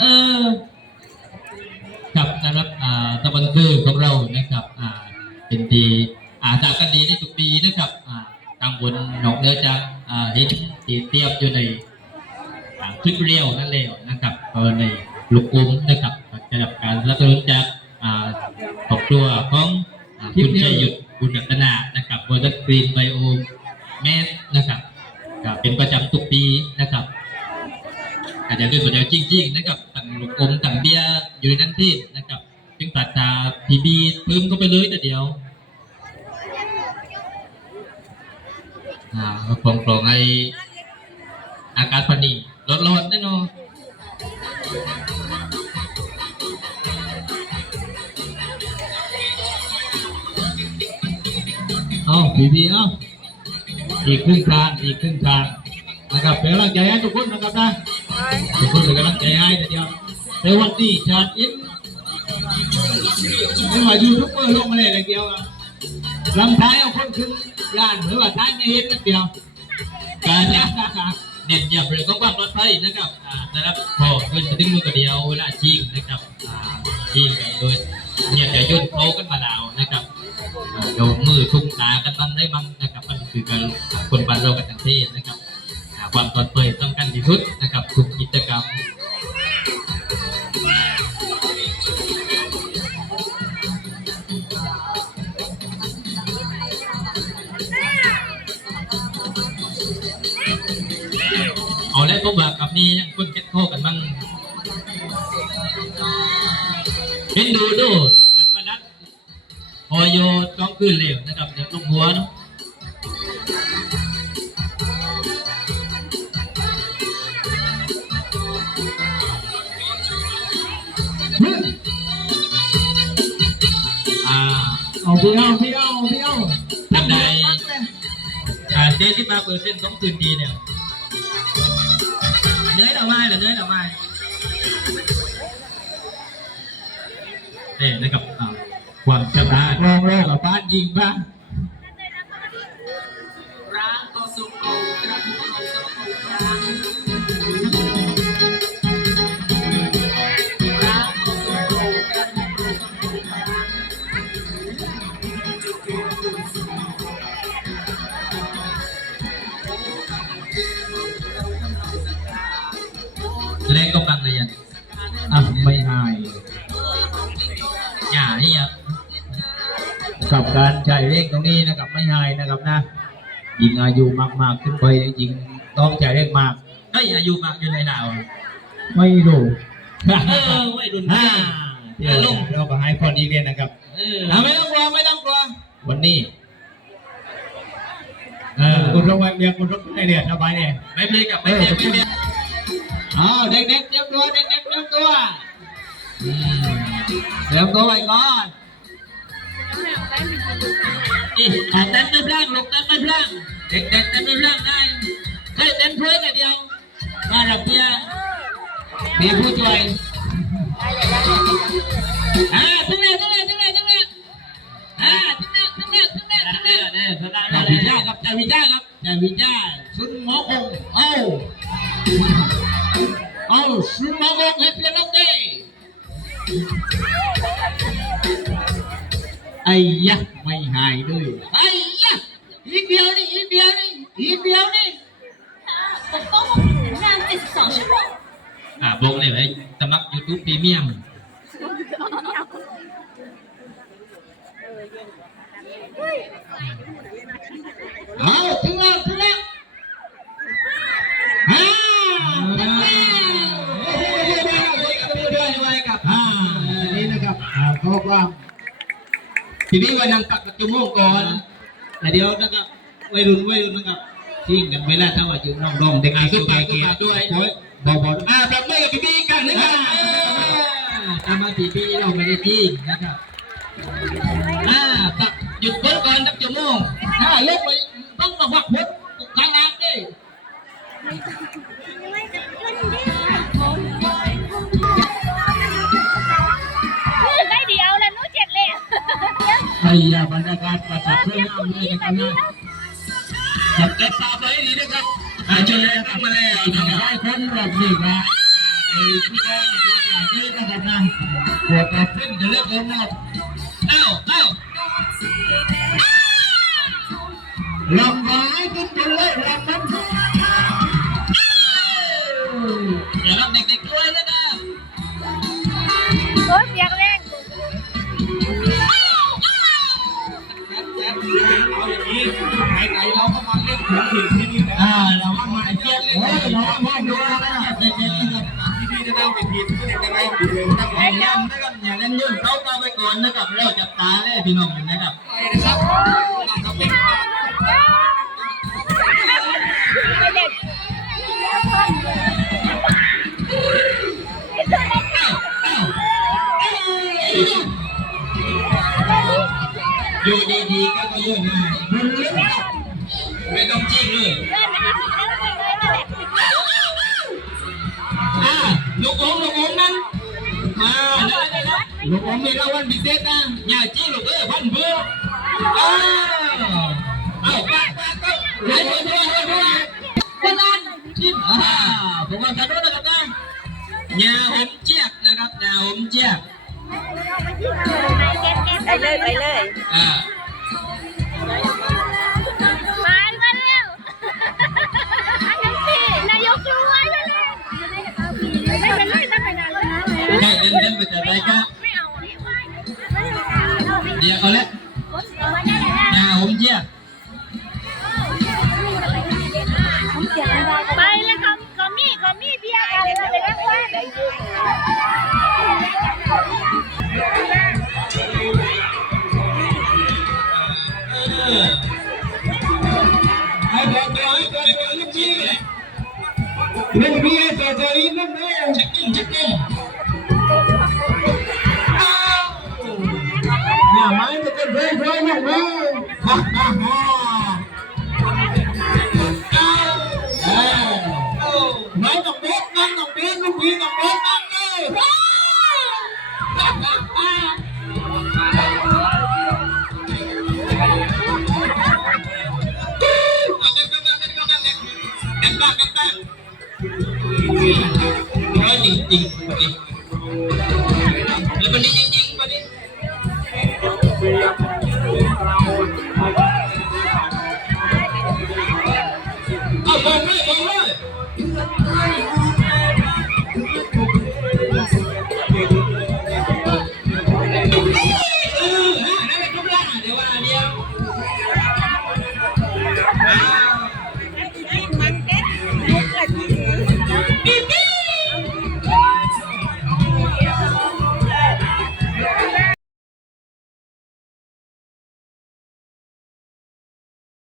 เออครับนะครับอ่าตะวันคือของเรานะครับอ่าเป็นดีอาจากกันดีในทุกปีนะครับอ่าทางบนนอกเนือจากอ่าที่ที่เทียบอยู่ในอ่าคลิปเรียวนั่นเองนะครับก็ในลูกอุ้มนะครับจะรับการสนับสนุนจากอ่าครอบครัวของอ่าคุณชัยยุทธคุณรัตนานะครับวอเตอร์กรีนไบโอแมสนะครับเป็นประจำทุกปีนะครับอาจจะด้วยส่วนเดียวจริง ๆ นะครับ อยู่ในนั้นที่นะครับจึงตัดตาพีบีเพิ่มเข้าไปเลยแต่เดียวอ่าปลงปลงให้อากาศพันนีลดลดแน่นอนเอาพีพีเอาอีกครึ่งทางอีกครึ่งทางนะครับเป็นกำลังใจให้ทุกคนนะครับนะทุกคนเป็นกำลังใจให้แต่เดียว ในวันนี้ชาติไม่ว่ายูทูบเบอร์ลงมาเลยแต่เดียวลำท้ายเอาคนขึ้นล้านหรือว่าท้ายไม่เห็นนิดเดียวการเน็ตอย่าเบรกของความปลอดภัยนะครับนะครับพอเงินจะถึงมือกับเดียวเวลาชิงนะครับอ่าชิงกันโดยเนี่ยจะย่นโค้กันมาแล้วนะครับโยนมือทุ่งตากันบ้างได้บ้างนะครับมันคือการคนบ้านเรากันทั้งเทศนะครับความปลอดภัยต้องการที่สุดนะครับทุกกิจ กรรมเอาแล้วก็บอกกับนี่ยังคนเก็ตโคกันบ้างเห็นดูดูแต่ประนัดพอโยต้องขึ้นเร็วนะครับเดี๋ยวลูกหัวเนาะอ่าเอาพี่เอาพี่เอาพี่เอาท่านใดอ่าเซที่มาเปอร์เซ็นต์ของคืนดีเนี่ย เนื้อดอกไม้เหรือเนื้อดอกไอะไม่หายหย่าที่อะกับการใช้เลขตรงนี้นะครับไม่หายนะครับนะยิงอายุมากๆขึ้นไปยิงต้องใช้เลขมากเฮ้ยอายุมากอยู่ในดาวไม่รู้เออวัยรุ่นห้าพี่เดี๋ยวเราก็ให้พอดีเรียนนะครับเอออะไม่ต้องกลัวไม่ต้องกลัววันนี้เออคุณลงไปเรียกคุณลงไปเรียนสบายเลยไม่เพลงกับไม่เพลงไม่เพลงอ้าวเด็กๆเตรียมตัวเด็ก ๆเตรียมตัวอืมเตรียมตัวไว้ก่อนอีอ่าเต้นไม่พลาดลูกเต้นไม่พลาดเด็กๆเต้นไม่พลาดได้เฮ้ยเต้นเพื่อนแต่เดียวมาดับเบียร์มีผู้ช่วยอ่าถึงแล้วถึงแล้วถึงแล้วถึงแล้วอ่าถึงแล้วถึงแล้วถึงแล้วถึงแล้วเนี่ยสตาร์ทจ่าแล้ววิเนี่ยชาครับจ่าวิชาครับจ่าวิชาสุนหมอคงเอ้า ai nhát mày hài đôi, à? ai my đi biểu đi, đi biểu đi, đi biểu đi. À, bộ này vậy, ta mắc YouTube Premium. Mau, thương lên, thương lên. Hả? อ่าข้อควาทีนี้วันนังปักประตูโมก่อนแต่เดี๋ยวนะครับวัยรุ่นวัยรุ่นนะครับทิ้งกันเวลาถ้าว่าอยู่น้องรองเด็กๆอยู่ไกลเกลี่ยด้วยบอกบอกอ่าปรับมือกับพี่ๆกันนะครับตามมาปีปีเราไม่ได้ทิ้งนะครับอ่าปักหยุดเพิ่ก่อนสักชั่วโมงถ้าลบไปต้องมาวักพ้นทา ไอ้ยาบรรยากาศประทับใจมากเราเลยนะครับนะจับเก็บตาไปให้ดีนะครับอาเจอแล้วตั้งมาแล้วทำให้คนแบบนี้นะไอ้พี่น้องนี่นะครับนะปวดแต่ขึ้นจะเลือกเองนะเอ้าเอ้าลำร้ายขึ้นไปเลยลำนั้นเดี๋ยวเรับเด็กๆด้วยนะนะโอ้ยเปียกแรง ตาไปก่อนนะครับเราจับตาเลยพี่น้องนไหมครับอยู่ดีๆก็ก็ยุ่งง่าไม่ต้องจิ้งเลยอ่าลูกอมลูกอมนั้นมา ลูกอมมีรางวัลพิเศษนะอย่าจี้ลูกเอ้ยพันเพื่ออ้าวเอาไปไปไปให้ไปด้วยให้ไปด้วยคนนั้นจิ้มอ่าผมว่ากันด้วยนะครับนะยาหอมเจี๊ยบนะครับยาหอมเจี๊ยบไปเลยไปเลยอ่า ยาหอมเจี๊ยบไปเลยก็ก็มีก็มีเบียร์กันเลยไปแล้วว่าไอ้ นพี่ไอ้ตัวตัวนี้นั่นเลยชักกิ้งชักกิ้งอย่าไม่จะเป็นเพื่อนเพื่อนนะมึงฮ่าฮ่าฮ่าน้องต้องเบ็ดน้องต้องเบ็ดลูกพี่ต้องเบ็ดนั่งเลยกันบ้างกันบ้างน้อยจริงๆ